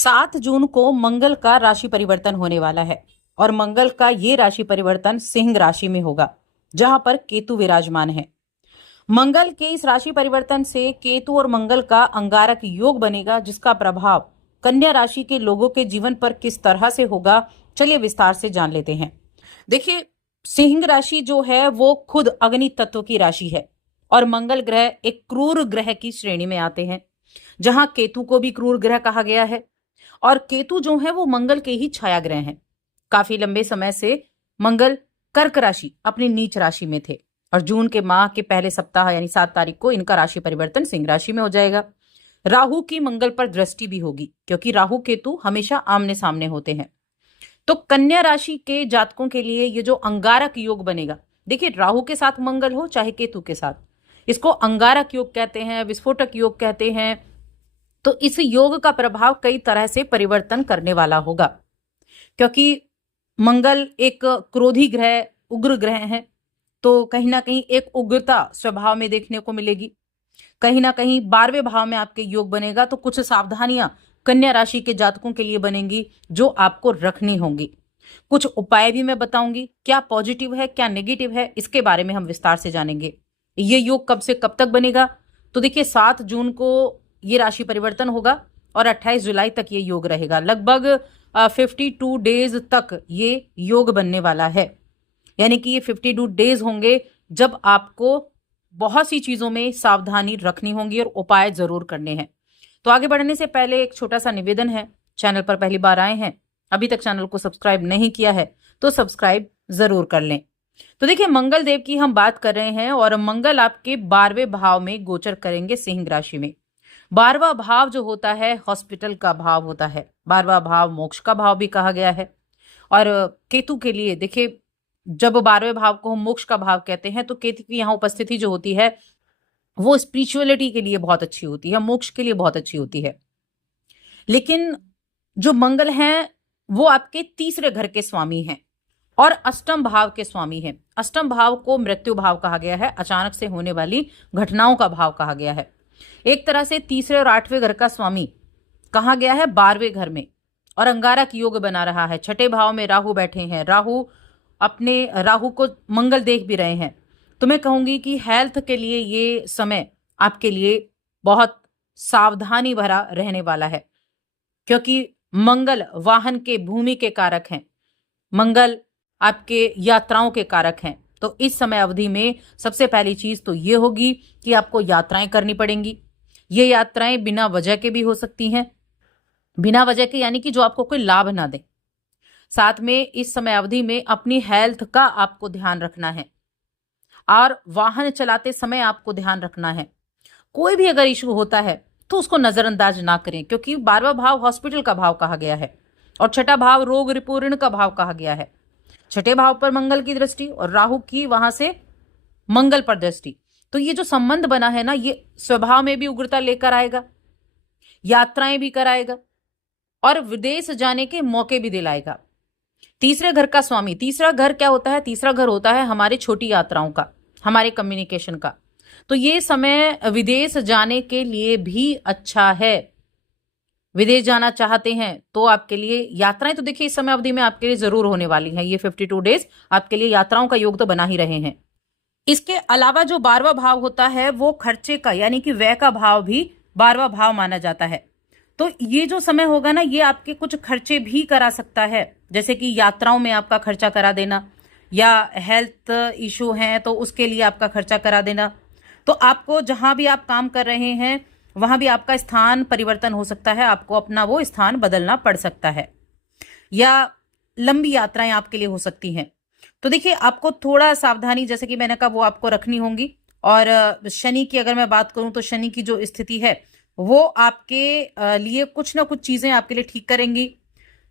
7 जून को मंगल का राशि परिवर्तन होने वाला है और मंगल का ये राशि परिवर्तन सिंह राशि में होगा जहां पर केतु विराजमान है। मंगल के इस राशि परिवर्तन से केतु और मंगल का अंगारक योग बनेगा जिसका प्रभाव कन्या राशि के लोगों के जीवन पर किस तरह से होगा, चलिए विस्तार से जान लेते हैं। देखिए, सिंह राशि जो है वो खुद अग्नि तत्व की राशि है और मंगल ग्रह एक क्रूर ग्रह की श्रेणी में आते हैं, जहां केतु को भी क्रूर ग्रह कहा गया है। और केतु जो है वो मंगल के ही छाया ग्रह हैं। काफी लंबे समय से मंगल कर्क राशि अपनी नीच राशि में थे और जून के माह के पहले सप्ताह यानी 7 तारीख को इनका राशि परिवर्तन सिंह राशि में हो जाएगा। राहु की मंगल पर दृष्टि भी होगी क्योंकि राहु केतु हमेशा आमने सामने होते हैं। तो कन्या राशि के जातकों के लिए ये जो अंगारक योग बनेगा, देखिए राहु के साथ मंगल हो चाहे केतु के साथ, इसको अंगारक योग कहते हैं, विस्फोटक योग कहते हैं। तो इस योग का प्रभाव कई तरह से परिवर्तन करने वाला होगा क्योंकि मंगल एक क्रोधी ग्रह, उग्र ग्रह है। तो कहीं ना कहीं एक उग्रता स्वभाव में देखने को मिलेगी। कहीं ना कहीं 12वें भाव में आपके योग बनेगा तो कुछ सावधानियां कन्या राशि के जातकों के लिए बनेंगी जो आपको रखनी होंगी। कुछ उपाय भी मैं बताऊंगी, क्या पॉजिटिव है क्या नेगेटिव है इसके बारे में हम विस्तार से जानेंगे। ये योग कब से कब तक बनेगा, तो देखिए 7 जून को ये राशि परिवर्तन होगा और 28 जुलाई तक ये योग रहेगा। लगभग 52 डेज तक ये योग बनने वाला है। यानी कि ये 52 डेज होंगे जब आपको बहुत सी चीजों में सावधानी रखनी होगी और उपाय जरूर करने हैं। तो आगे बढ़ने से पहले एक छोटा सा निवेदन है, चैनल पर पहली बार आए हैं, अभी तक चैनल को सब्सक्राइब नहीं किया है तो सब्सक्राइब जरूर कर लें। तो देखिए, मंगल देव की हम बात कर रहे हैं और मंगल आपके 12वें भाव में गोचर करेंगे सिंह राशि में। 12वां भाव जो होता है हॉस्पिटल का भाव होता है, 12वां भाव मोक्ष का भाव भी कहा गया है। और केतु के लिए देखिए, जब 12वें भाव को हम मोक्ष का भाव कहते हैं तो केतु की यहाँ उपस्थिति जो होती है वो स्पिरिचुअलिटी के लिए बहुत अच्छी होती है, मोक्ष के लिए बहुत अच्छी होती है। लेकिन जो मंगल हैं वो आपके तीसरे घर के स्वामी हैं और अष्टम भाव के स्वामी हैं। अष्टम भाव को मृत्यु भाव कहा गया है, अचानक से होने वाली घटनाओं का भाव कहा गया है। एक तरह से तीसरे और 8वें घर का स्वामी कहा गया है 12वें घर में और अंगारक योग बना रहा है। 6ठे भाव में राहु बैठे हैं, राहु को मंगल देख भी रहे हैं। तो मैं कहूंगी कि हेल्थ के लिए ये समय आपके लिए बहुत सावधानी भरा रहने वाला है क्योंकि मंगल वाहन के भूमि के कारक हैं, मंगल आपके यात्राओं के कारक हैं। तो इस समय अवधि में सबसे पहली चीज तो ये होगी कि आपको यात्राएं करनी पड़ेंगी। ये यात्राएं बिना वजह के भी हो सकती हैं, बिना वजह के यानी कि जो आपको कोई लाभ ना दे। साथ में इस समय अवधि में अपनी हेल्थ का आपको ध्यान रखना है और वाहन चलाते समय आपको ध्यान रखना है। कोई भी अगर इशू होता है तो उसको नजरअंदाज ना करें क्योंकि 12वां भाव हॉस्पिटल का भाव कहा गया है और 6ठा भाव रोग रिपू ऋण का भाव कहा गया है। 6ठे भाव पर मंगल की दृष्टि और राहु की वहां से मंगल पर दृष्टि, तो ये जो संबंध बना है ना, ये स्वभाव में भी उग्रता लेकर आएगा, यात्राएं भी कराएगा और विदेश जाने के मौके भी दिलाएगा। तीसरे घर का स्वामी, तीसरा घर क्या होता है, तीसरा घर होता है हमारी छोटी यात्राओं का, हमारे कम्युनिकेशन का। तो ये समय विदेश जाने के लिए भी अच्छा है। विदेश जाना चाहते हैं तो आपके लिए यात्राएं तो देखिए इस समय अवधि में आपके लिए जरूर होने वाली हैं। ये 52 डेज आपके लिए यात्राओं का योग तो बना ही रहे हैं। इसके अलावा जो 12वां भाव होता है वो खर्चे का यानी कि व्यय का भाव भी 12वां भाव माना जाता है। तो ये जो समय होगा ना, ये आपके कुछ खर्चे भी करा सकता है, जैसे कि यात्राओं में आपका खर्चा करा देना या हेल्थ इशू है तो उसके लिए आपका खर्चा करा देना। तो आपको जहां भी आप काम कर रहे हैं वहां भी आपका स्थान परिवर्तन हो सकता है, आपको अपना वो स्थान बदलना पड़ सकता है या लंबी यात्राएं आपके लिए हो सकती हैं। तो देखिए, आपको थोड़ा सावधानी जैसे कि मैंने कहा वो आपको रखनी होंगी। और शनि की अगर मैं बात करूं तो शनि की जो स्थिति है वो आपके लिए कुछ ना कुछ चीजें आपके लिए ठीक करेंगी।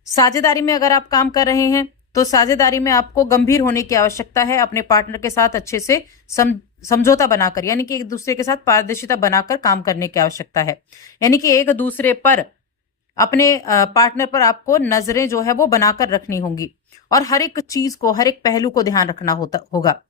साझेदारी में अगर आप काम कर रहे हैं तो साझेदारी में आपको गंभीर होने की आवश्यकता है, अपने पार्टनर के साथ अच्छे से समझौता बनाकर यानी कि एक दूसरे के साथ पारदर्शिता बनाकर काम करने की आवश्यकता है। यानी कि एक दूसरे पर, अपने पार्टनर पर आपको नजरें जो है वो बनाकर रखनी होंगी और हर एक चीज को, हर एक पहलू को ध्यान रखना होगा।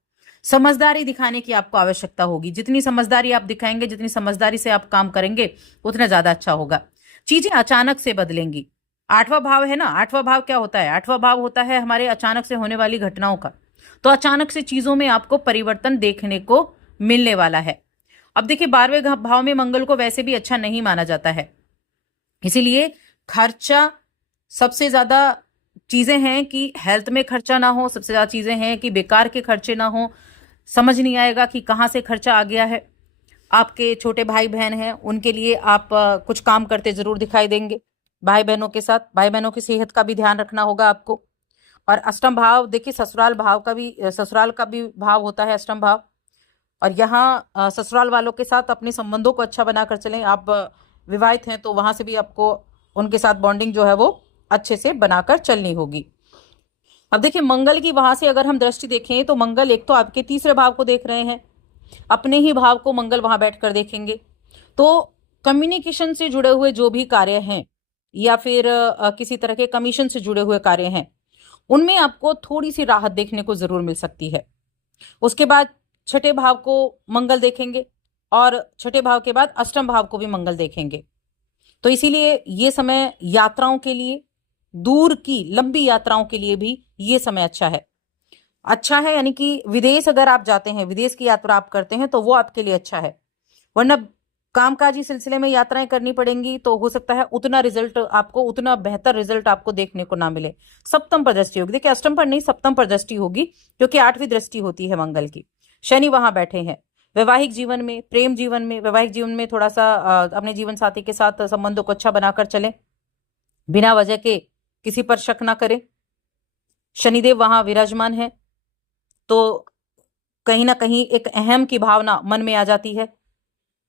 समझदारी दिखाने की आपको आवश्यकता होगी। जितनी समझदारी आप दिखाएंगे, जितनी समझदारी से आप काम करेंगे उतना ज्यादा अच्छा होगा। चीजें अचानक से बदलेंगी। आठवां भाव है ना, आठवां भाव क्या होता है? आठवां भाव होता है हमारे अचानक से होने वाली घटनाओं का। तो अचानक से चीजों में आपको परिवर्तन देखने को मिलने वाला है। अब देखिए 12वें भाव में मंगल को वैसे भी अच्छा नहीं माना जाता है, इसीलिए खर्चा सबसे ज्यादा चीजें हैं कि हेल्थ में खर्चा ना हो, सबसे ज्यादा चीजें हैं कि बेकार के खर्चे ना हो। समझ नहीं आएगा कि कहाँ से खर्चा आ गया है। आपके छोटे भाई बहन हैं, उनके लिए आप कुछ काम करते जरूर दिखाई देंगे। भाई बहनों के साथ भाई बहनों की सेहत का भी ध्यान रखना होगा आपको। और अष्टम भाव देखिए, ससुराल का भी भाव होता है अष्टम भाव। और यहाँ ससुराल वालों के साथ अपने संबंधों को अच्छा बनाकर चलें। आप विवाहित हैं तो वहां से भी आपको उनके साथ बॉन्डिंग जो है वो अच्छे से बनाकर चलनी होगी। अब देखिए मंगल की वहां से अगर हम दृष्टि देखें तो मंगल एक तो आपके तीसरे भाव को देख रहे हैं, अपने ही भाव को मंगल वहां बैठकर देखेंगे। तो कम्युनिकेशन से जुड़े हुए जो भी कार्य हैं या फिर किसी तरह के कमीशन से जुड़े हुए कार्य हैं, उनमें आपको थोड़ी सी राहत देखने को जरूर मिल सकती है। उसके बाद छठे भाव को मंगल देखेंगे और छठे भाव के बाद अष्टम भाव को भी मंगल देखेंगे। तो इसीलिए ये समय यात्राओं के लिए, दूर की लंबी यात्राओं के लिए भी ये समय अच्छा है। यानी कि विदेश अगर आप जाते हैं, विदेश की यात्रा आप करते हैं तो वो आपके लिए अच्छा है। वरना कामकाजी सिलसिले में यात्राएं करनी पड़ेंगी तो हो सकता है उतना बेहतर रिजल्ट आपको देखने को ना मिले। सप्तम पर दृष्टि होगी, देखिए अष्टम पर नहीं सप्तम पर दृष्टि होगी, क्योंकि 8वीं दृष्टि होती है मंगल की। शनि वहां बैठे हैं। वैवाहिक जीवन में, प्रेम जीवन में, वैवाहिक जीवन में थोड़ा सा अपने जीवन साथी के साथ संबंधों को अच्छा बनाकर चलें, बिना वजह के किसी पर शक ना करें। शनिदेव वहां विराजमान है तो कहीं ना कहीं एक अहम की भावना मन में आ जाती है।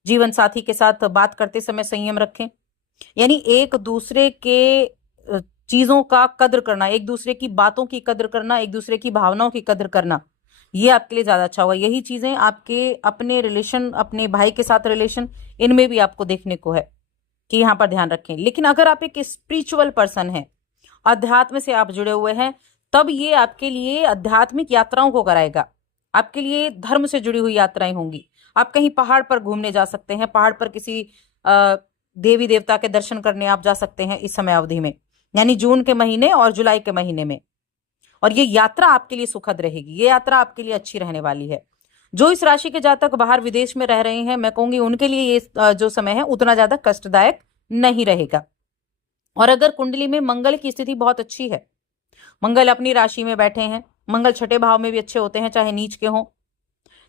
जीवन साथी के साथ बात करते समय संयम रखें। यानी एक दूसरे के चीजों का कद्र करना, एक दूसरे की बातों की कद्र करना, एक दूसरे की भावनाओं की कद्र करना, ये आपके लिए ज्यादा अच्छा होगा। यही चीजें आपके अपने रिलेशन, अपने भाई के साथ रिलेशन, इनमें भी आपको देखने को है कि यहाँ पर ध्यान रखें। लेकिन अगर आप एक स्पिरिचुअल पर्सन हैं, अध्यात्म से आप जुड़े हुए हैं, तब ये आपके लिए आध्यात्मिक यात्राओं को कराएगा। आपके लिए धर्म से जुड़ी हुई यात्राएं होंगी। आप कहीं पहाड़ पर घूमने जा सकते हैं, पहाड़ पर किसी देवी देवता के दर्शन करने आप जा सकते हैं इस समय अवधि में, यानी जून के महीने और जुलाई के महीने में। और ये यात्रा आपके लिए सुखद रहेगी, ये यात्रा आपके लिए अच्छी रहने वाली है। जो इस राशि के जातक बाहर विदेश में रह रहे हैं, मैं कहूंगी उनके लिए ये जो समय है उतना ज्यादा कष्टदायक नहीं रहेगा। और अगर कुंडली में मंगल की स्थिति बहुत अच्छी है, मंगल अपनी राशि में बैठे हैं, मंगल छठे भाव में भी अच्छे होते हैं चाहे नीच के हों,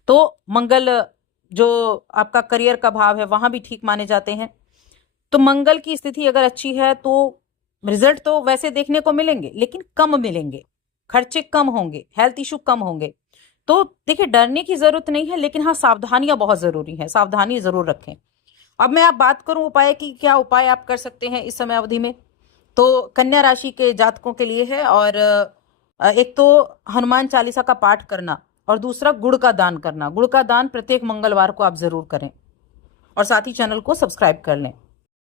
तो मंगल जो आपका करियर का भाव है वहां भी ठीक माने जाते हैं। तो मंगल की स्थिति अगर अच्छी है तो रिजल्ट तो वैसे देखने को मिलेंगे, लेकिन कम मिलेंगे, खर्चे कम होंगे, हेल्थ इशू कम होंगे। तो देखिए डरने की जरूरत नहीं है, लेकिन हाँ सावधानियां बहुत जरूरी है, सावधानी जरूर रखें। अब मैं आप बात करूं उपाय की, क्या उपाय आप कर सकते हैं इस समय अवधि में, तो कन्या राशि के जातकों के लिए है। और एक तो हनुमान चालीसा का पाठ करना और दूसरा गुड़ का दान करना। गुड़ का दान प्रत्येक मंगलवार को आप जरूर करें और साथ ही चैनल को सब्सक्राइब कर लें।